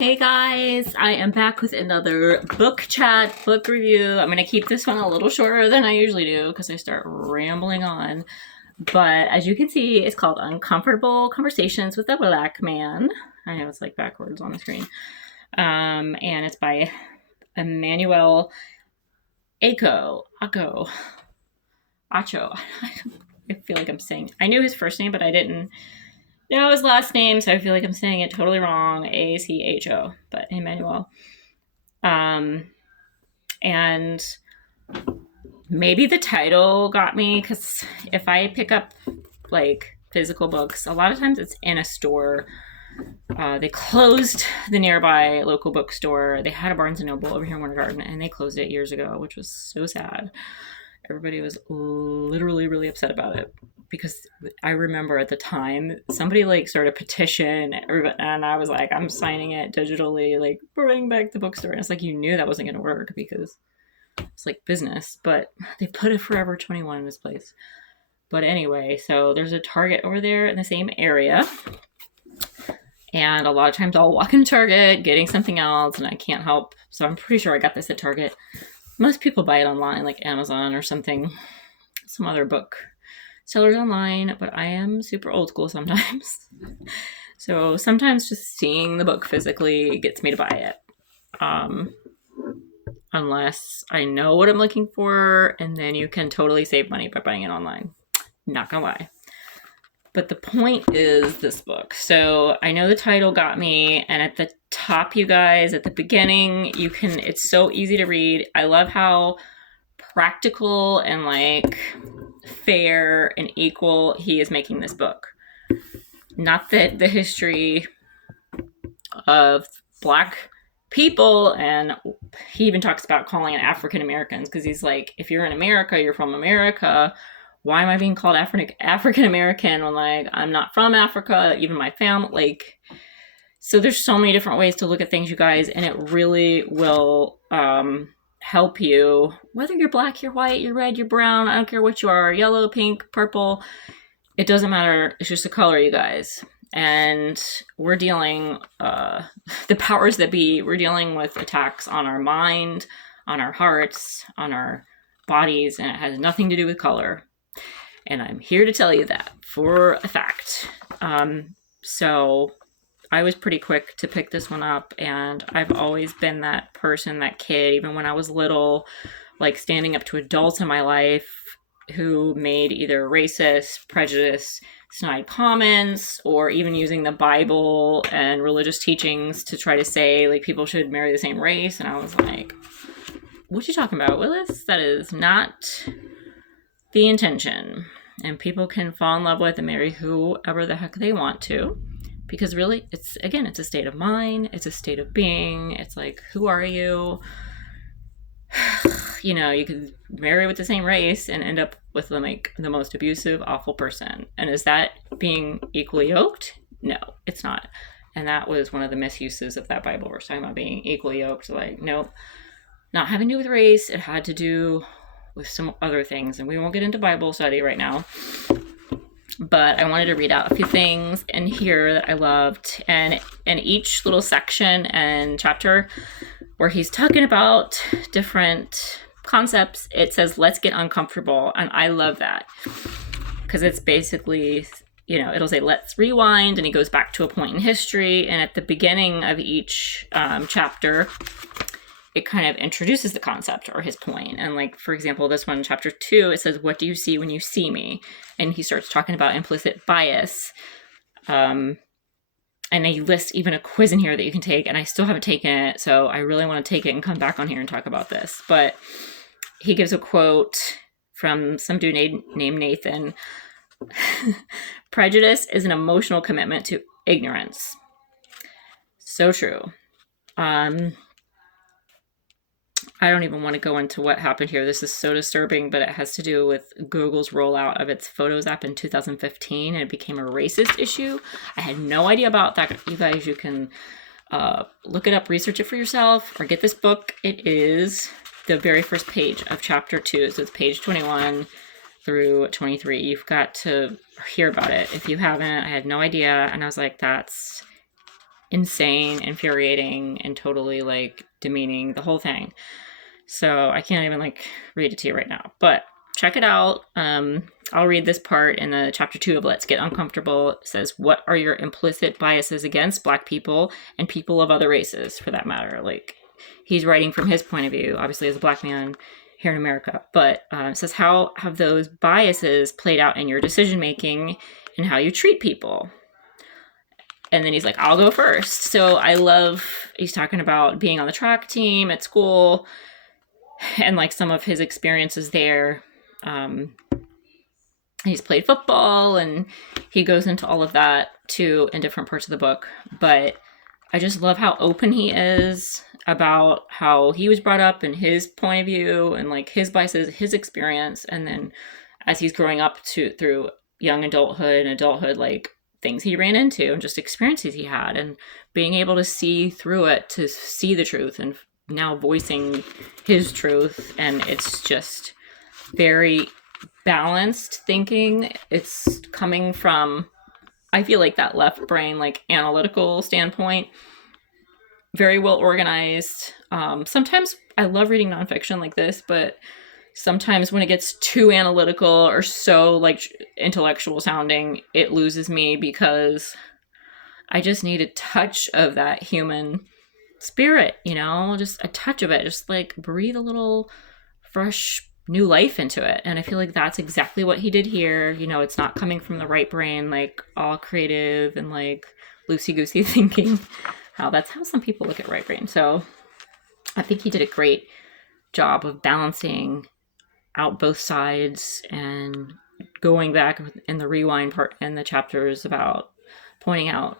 Hey guys, I am back with another book chat, book review. I'm going to keep this one a little shorter than I usually do because I start rambling on. But as you can see, it's called Uncomfortable Conversations with a Black Man. I know it's like backwards on the screen. And it's by Emmanuel Acho. Acho. I feel like I'm saying, I knew his first name, but I didn't know his last name, so I feel like I'm saying it totally wrong. Acho, but Emmanuel. And maybe the title got me because if I pick up like physical books, a lot of times it's in a store. They closed the nearby local bookstore. They had a Barnes & Noble over here in Winter Garden, and they closed it years ago, which was so sad. Everybody was literally really upset about it because I remember at the time somebody like started a petition and I was like, I'm signing it digitally, like bring back the bookstore. And it's like, you knew that wasn't going to work because it's like business, but they put a Forever 21 in this place. But anyway, so there's a Target over there in the same area. And a lot of times I'll walk in Target getting something else and I can't help. So I'm pretty sure I got this at Target. Most people buy it online, like Amazon or something, some other book sellers online, but I am super old school sometimes. So sometimes just seeing the book physically gets me to buy it. Unless I know what I'm looking for, and then you can totally save money by buying it online. Not gonna lie. But the point is this book. So I know the title got me, and at the top, you guys, at the beginning, it's so easy to read. I love how practical and like fair and equal he is making this book. Not that the history of Black people, and he even talks about calling it African Americans because he's like, if you're in America, you're from America. Why am I being called African American when like I'm not from Africa? Even my family, like, so there's so many different ways to look at things, you guys, and it really will help you whether you're Black, you're white, you're red, you're brown. I don't care what you are, yellow, pink, purple. It doesn't matter. It's just a color, you guys. And we're dealing the powers that be. We're dealing with attacks on our mind, on our hearts, on our bodies, and it has nothing to do with color. And I'm here to tell you that for a fact. So I was pretty quick to pick this one up, and I've always been that person, that kid, even when I was little, like standing up to adults in my life who made either racist, prejudice, snide comments, or even using the Bible and religious teachings to try to say like people should marry the same race. And I was like, what you talking about, Willis? That is not the intention. And people can fall in love with and marry whoever the heck they want to. Because really, it's a state of mind. It's a state of being. It's like, who are you? You know, you could marry with the same race and end up with like the most abusive, awful person. And is that being equally yoked? No, it's not. And that was one of the misuses of that Bible verse, talking about being equally yoked. Like, nope, not having to do with race. It had to do with some other things. And we won't get into Bible study right now. But I wanted to read out a few things in here that I loved. And in each little section and chapter where he's talking about different concepts, it says, let's get uncomfortable. And I love that because it's basically, you know, it'll say, let's rewind. And he goes back to a point in history. And at the beginning of each chapter, it kind of introduces the concept or his point. And like, for example, this one, chapter 2, it says, what do you see when you see me? And he starts talking about implicit bias. And he lists even a quiz in here that you can take, and I still haven't taken it, so I really want to take it and come back on here and talk about this. But he gives a quote from some dude named Nathan. Prejudice is an emotional commitment to ignorance. So true. I don't even want to go into what happened here. This is so disturbing, but it has to do with Google's rollout of its Photos app in 2015, and it became a racist issue. I had no idea about that. You guys, you can look it up, research it for yourself, or get this book. It is the very first page of chapter 2. So it's page 21 through 23. You've got to hear about it. If you haven't, I had no idea. And I was like, that's insane, infuriating, and totally like demeaning, the whole thing. So I can't even like read it to you right now, but check it out. I'll read this part in the chapter 2 of Let's Get Uncomfortable. It says, what are your implicit biases against Black people and people of other races for that matter? Like, he's writing from his point of view, obviously as a Black man here in America, but it says, how have those biases played out in your decision making and how you treat people? And then he's like, I'll go first. So I love, he's talking about being on the track team at school and like some of his experiences there. He's played football and he goes into all of that too in different parts of the book. But I just love how open he is about how he was brought up and his point of view and like his biases, his experience. And then as he's growing up through young adulthood and adulthood, like things he ran into and just experiences he had, and being able to see through it to see the truth, and now voicing his truth. And it's just very balanced thinking. It's coming from, I feel like, that left brain, like analytical standpoint, very well organized. Sometimes I love reading nonfiction like this, but sometimes when it gets too analytical or so like intellectual sounding, it loses me, because I just need a touch of that human spirit, you know, just a touch of it, just like breathe a little fresh new life into it. And I feel like that's exactly what he did here. You know, it's not coming from the right brain, like all creative and like loosey-goosey thinking. That's how some people look at right brain. So I think he did a great job of balancing out both sides and going back in the rewind part in the chapters about pointing out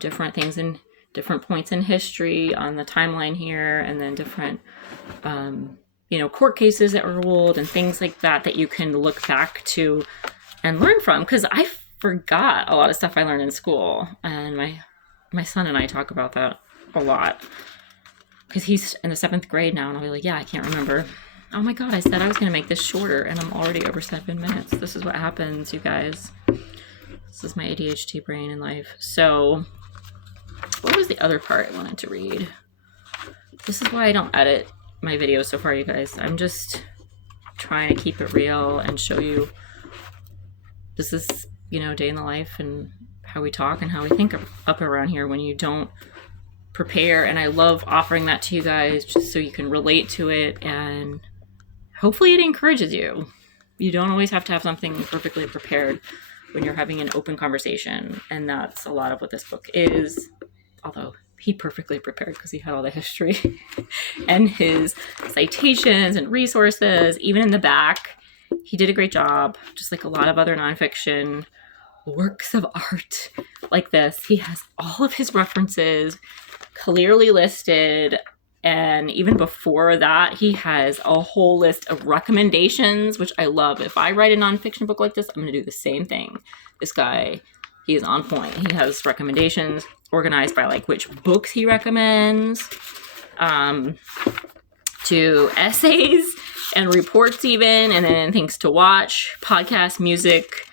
different things in different points in history on the timeline here, and then different court cases that were ruled and things like that that you can look back to and learn from, because I forgot a lot of stuff I learned in school, and my son and I talk about that a lot, because he's in the 7th grade now, and I'll be like, yeah, I can't remember. Oh my god, I said I was going to make this shorter, and I'm already over 7 minutes. This is what happens, you guys. This is my ADHD brain in life. So what was the other part I wanted to read? This is why I don't edit my videos so far, you guys. I'm just trying to keep it real and show you this is, day in the life and how we talk and how we think up around here when you don't prepare. And I love offering that to you guys just so you can relate to it, and hopefully it encourages you. You don't always have to have something perfectly prepared when you're having an open conversation. And that's a lot of what this book is, although he perfectly prepared because he had all the history and his citations and resources. Even in the back, he did a great job, just like a lot of other nonfiction works of art like this. He has all of his references clearly listed. And even before that, he has a whole list of recommendations, which I love. If I write a nonfiction book like this, I'm going to do the same thing. This guy, he is on point. He has recommendations organized by like which books he recommends, to essays and reports even, and then things to watch, podcasts, music,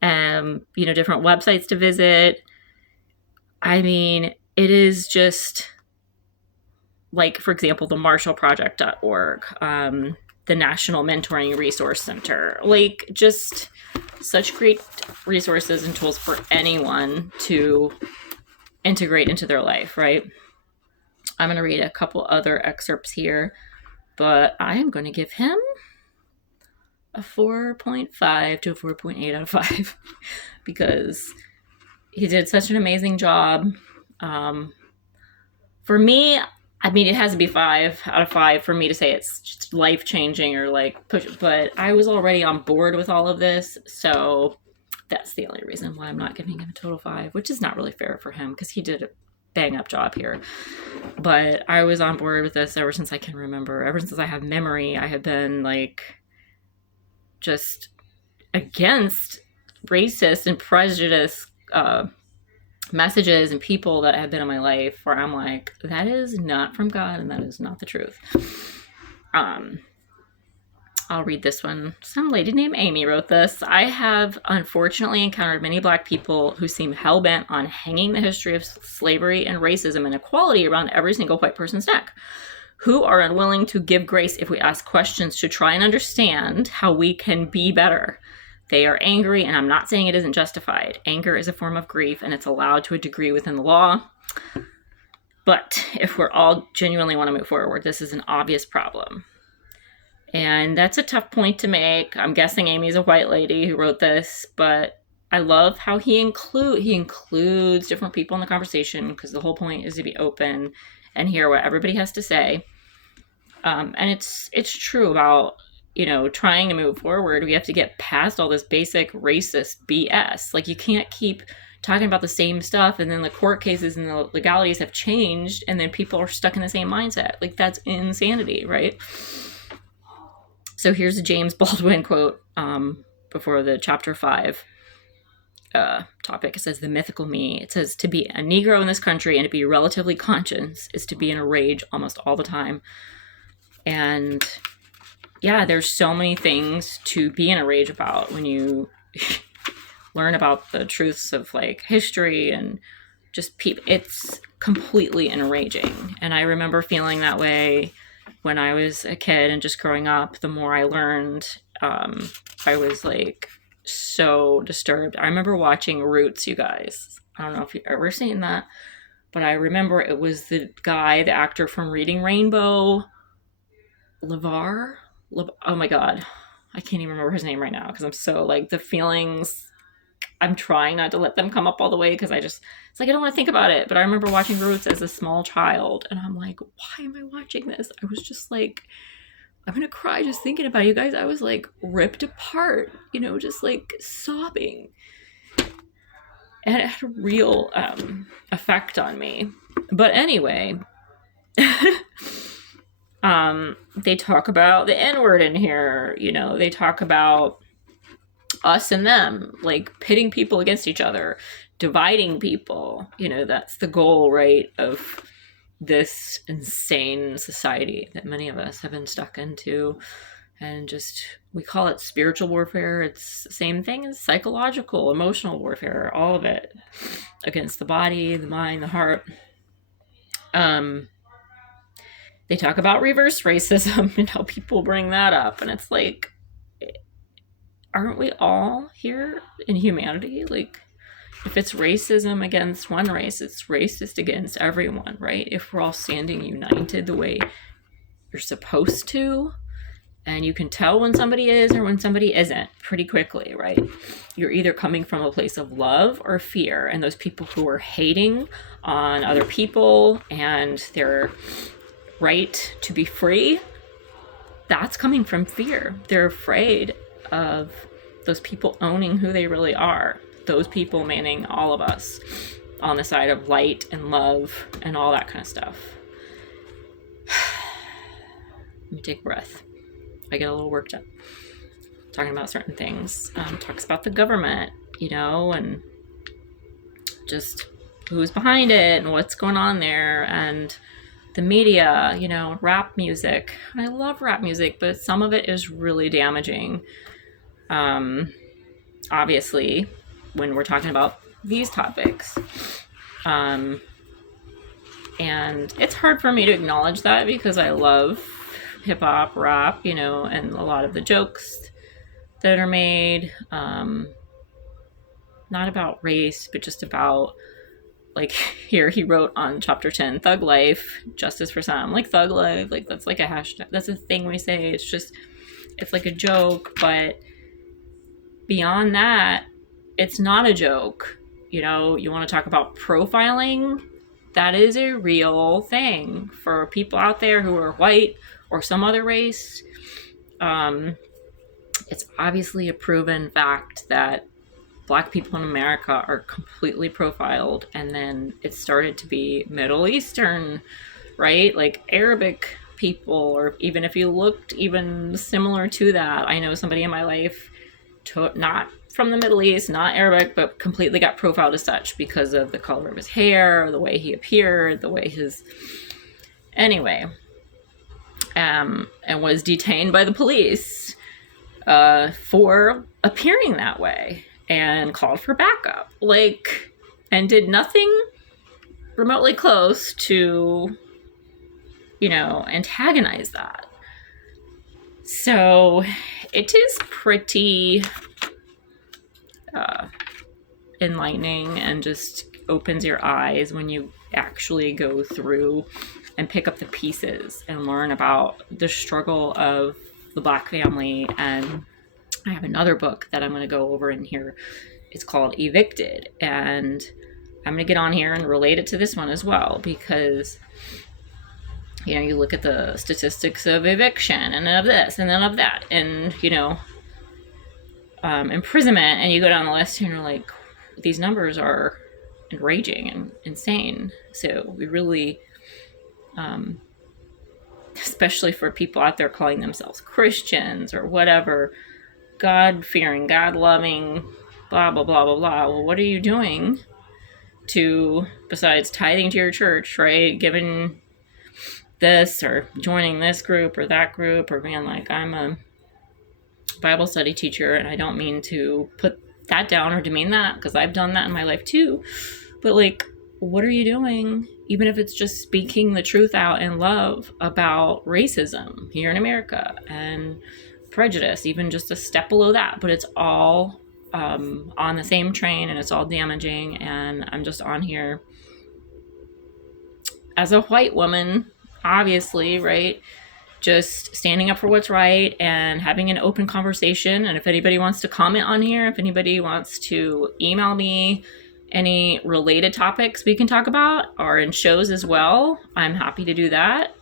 different websites to visit. I mean, it is just like, for example, the marshallproject.org, the National Mentoring Resource Center, like just such great resources and tools for anyone to integrate into their life, right? I'm going to read a couple other excerpts here, but I am going to give him a 4.5 to a 4.8 out of 5 because he did such an amazing job. For me, I mean, it has to be 5 out of 5 for me to say it's just life-changing or like push, but I was already on board with all of this, so that's the only reason why I'm not giving him a total 5, which is not really fair for him because he did a bang-up job here. But I was on board with this ever since I can remember. Ever since I have memory, I have been like just against racist and prejudiced messages and people that have been in my life where I'm like, that is not from God and that is not the truth. I'll read this one. Some lady named Amy wrote this. I have unfortunately encountered many Black people who seem hell-bent on hanging the history of slavery and racism and equality around every single white person's neck, who are unwilling to give grace if we ask questions to try and understand how we can be better. They are angry, and I'm not saying it isn't justified. Anger is a form of grief, and it's allowed to a degree within the law. But if we're all genuinely want to move forward, this is an obvious problem. And that's a tough point to make. I'm guessing Amy's a white lady who wrote this, but I love how he includes different people in the conversation, because the whole point is to be open and hear what everybody has to say. And it's true about, trying to move forward. We have to get past all this basic racist BS. Like, you can't keep talking about the same stuff, and then the court cases and the legalities have changed, and then people are stuck in the same mindset. Like, that's insanity, right? So here's a James Baldwin quote before the chapter 5 topic. It says, the mythical me. It says, to be a Negro in this country and to be relatively conscious is to be in a rage almost all the time. And yeah, there's so many things to be in a rage about when you learn about the truths of like history and just people. It's completely enraging. And I remember feeling that way when I was a kid and just growing up. The more I learned, I was like so disturbed. I remember watching Roots, you guys. I don't know if you've ever seen that, but I remember it was the actor from Reading Rainbow, oh my God. I can't even remember his name right now because I'm so like the feelings. I'm trying not to let them come up all the way because it's like I don't want to think about it. But I remember watching Roots as a small child, and I'm like, why am I watching this? I was just like, I'm gonna cry just thinking about it, you guys. I was like ripped apart, just like sobbing, and it had a real effect on me. But anyway, they talk about the N-word in here. They talk about us and them, like pitting people against each other, dividing people. That's the goal, right, of this insane society that many of us have been stuck into. And just, we call it spiritual warfare. It's the same thing as psychological, emotional warfare, all of it against the body, the mind, the heart. They talk about reverse racism and how people bring that up. And it's like, aren't we all here in humanity? Like, if it's racism against one race, it's racist against everyone, right? If we're all standing united the way you're supposed to, and you can tell when somebody is or when somebody isn't pretty quickly, right? You're either coming from a place of love or fear. And those people who are hating on other people and their right to be free, that's coming from fear. They're afraid of those people owning who they really are. Those people meaning all of us on the side of light and love and all that kind of stuff. Let me take a breath. I get a little worked up talking about certain things. Talks about the government, and just who's behind it and what's going on there, and the media, rap music. And I love rap music, but some of it is really damaging. Obviously, when we're talking about these topics. And it's hard for me to acknowledge that because I love hip hop, rap, and a lot of the jokes that are made, not about race, but just about, like, here he wrote on chapter 10, thug life, justice for some, like thug life, like that's like a hashtag, that's a thing we say. It's like a joke, but beyond that, it's not a joke. You want to talk about profiling? That is a real thing for people out there who are white or some other race. It's obviously a proven fact that Black people in America are completely profiled, and then it started to be Middle Eastern, right? Like Arabic people, or even if you looked even similar to that. I know somebody in my life, not from the Middle East, not Arabic, but completely got profiled as such because of the color of his hair, the way he appeared, the way his... Anyway, and was detained by the police for appearing that way and called for backup, like, and did nothing remotely close to, antagonize that. So it is pretty enlightening and just opens your eyes when you actually go through and pick up the pieces and learn about the struggle of the Black family. And I have another book that I'm going to go over in here. It's called Evicted, and I'm going to get on here and relate it to this one as well, because you look at the statistics of eviction and of this and then of that, and imprisonment, and you go down the list and you're like, these numbers are enraging and insane. So we really, especially for people out there calling themselves Christians or whatever, God-fearing, God-loving, blah, blah, blah, blah, blah. Well, what are you doing besides tithing to your church, right? Giving this or joining this group or that group, or being like, I'm a Bible study teacher, and I don't mean to put that down or demean that, because I've done that in my life too. But like, what are you doing? Even if it's just speaking the truth out in love about racism here in America and prejudice, even just a step below that. But it's all on the same train, and it's all damaging. And I'm just on here as a white woman, obviously, right? Just standing up for what's right and having an open conversation. And if anybody wants to comment on here, if anybody wants to email me any related topics we can talk about, or in shows as well, I'm happy to do that.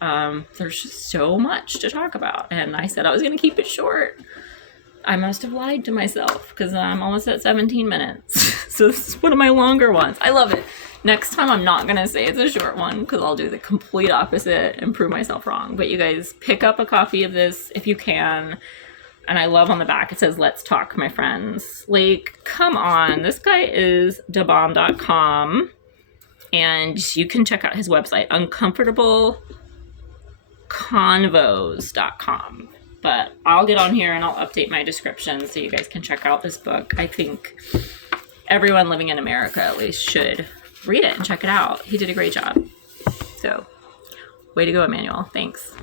There's just so much to talk about, and I said I was going to keep it short. I must have lied to myself, because I'm almost at 17 minutes. So this is one of my longer ones. I love it. Next time I'm not going to say it's a short one, because I'll do the complete opposite and prove myself wrong. But you guys, pick up a copy of this if you can. And I love on the back, it says, "Let's talk, my friends." Like, come on. This guy is dabomb.com. And you can check out his website, uncomfortableconvos.com. But I'll get on here and I'll update my description so you guys can check out this book. I think everyone living in America at least should read it and check it out. He did a great job. So, way to go, Emmanuel. Thanks.